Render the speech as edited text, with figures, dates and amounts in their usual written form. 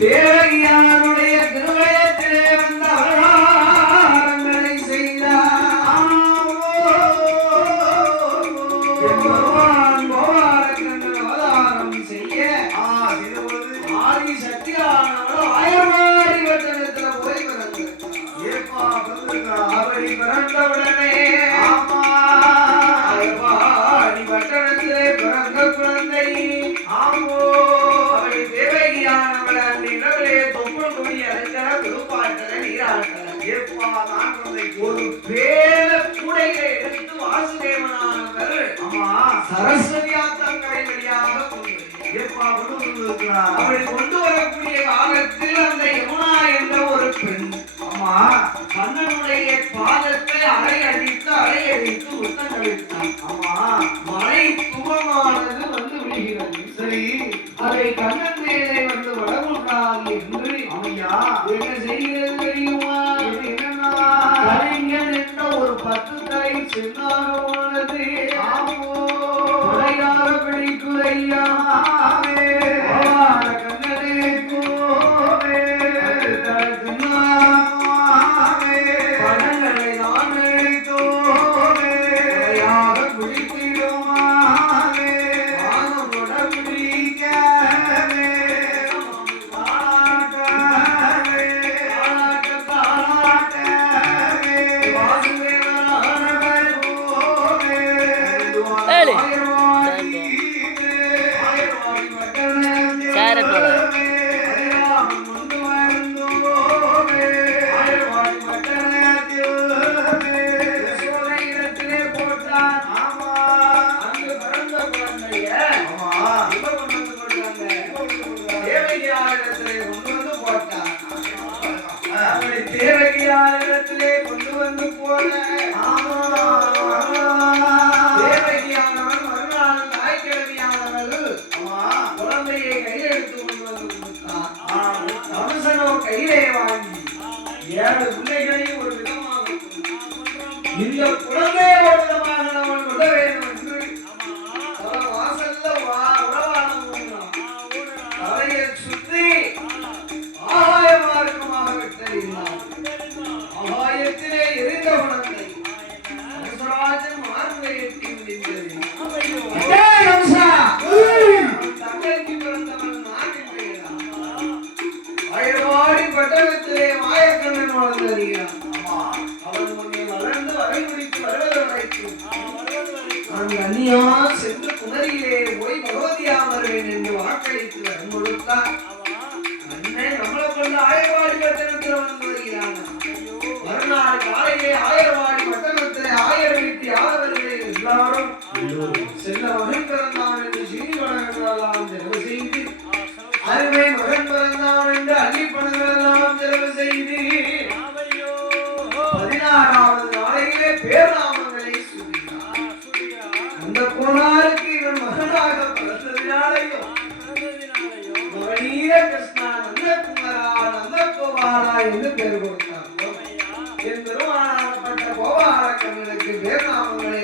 தேவகியாருடைய திருவயத்திலே வந்த அவதாரங்களை செய்தார். அவதாரம் செய்ய ஆதி சக்தியானவள் ஆயமாரி வட்டணத்துல போய் பிறந்தார். அப்படி பிறந்தவுடனே ஆயமாரி வட்டணத்திலே பிறந்த குழந்தை ஒரு பேர கூடையை எடுத்து வாசுதேவனானவர் சரஸ்வதியாத்தங்கரை வழியாக அப்படி கொண்டு வரக்கூடிய காலத்தில் அந்த யமுனா என்ற ஒரு பெண் கண்ணனுடைய பாதத்தை அலையடித்து முத்தங்களித்தார். மழை துவமானது வந்து விடுகிறது. சரி, அதை கண்ணன் மேலே வந்து வளர்ந்தால் என்று என்ன செய்கிறது தெரியுமா? கலைஞன் என்ற ஒரு 10 தலை சென்னாரமானது கொலையாக பிடிக்குதையா கண்ணனே கோவே பணங்களை நான் அழித்தோவே கொலையாக பிடிக்கிறோம். பெருமாளிடத்திலே கொண்டு வந்து போன தேவகியானவன் மறுநாள் தாய்க்கிழமையானவள் குழந்தையை கையில் எடுத்து கொண்டு வந்து கொடுத்தார். கம்சனோ கையிலே வாங்கி 7 பிள்ளைகளை ஒரு விதமாக இந்த குழந்தையை ஒரு விதமாக அவன் கொள்ள வேண்டும் என்று வாசல்ல உறவான தலையை சுற்றி ஆகாய மார்க்கமாக விட்டறிந்தார். ஆகாயத்திலே எரிந்த குழந்தை கம்சராஜன் மார்பை எட்டி முடிந்தது. தங்கைக்கு பிறந்தவன் நாட்டின் பெயரா அயல்வாடி பட்டணத்திலே மாயக்கண்ணன் வளர்ந்தறிகிறான். அவன் முன்னே வளர்ந்து வரை முடித்து வருவது வரைக்கும் நான் கன்னியா சென்று புனரியிலே போய் பகவதியா வருவேன் என்று வாக்களித்து வரம் கொடுத்தார். அண்ணன் நம்மளை கொண்டு ஆயர்வாடி பட்டணத்தில் வந்து வருகிறான். மறுநாள் காலையிலே ஆயர்வாடி பட்டணத்திலே ஆயர் வீட்டு யாதவர்களே எல்லாரும் செல்ல மகன் பிறந்தான் என்று சீனிவனங்களெல்லாம் செலவு செய்து அருமை மகன் பிறந்தான் என்று அள்ளிப்பணங்களெல்லாம் செலவு செய்து 16வது நாளையிலே பேர்நாமங்களை சூடினார். அந்த கோனாருக்கு இவன் மகனாக பிறந்ததினாலையும் மகனீய கிருஷ்ணா நந்தகுமாரா நந்தகோபாலா என்று பெயர் கொடுத்தார். என் பெருமானாகப்பட்ட கோபால கண்ணனுக்கு பேர்நாமங்களை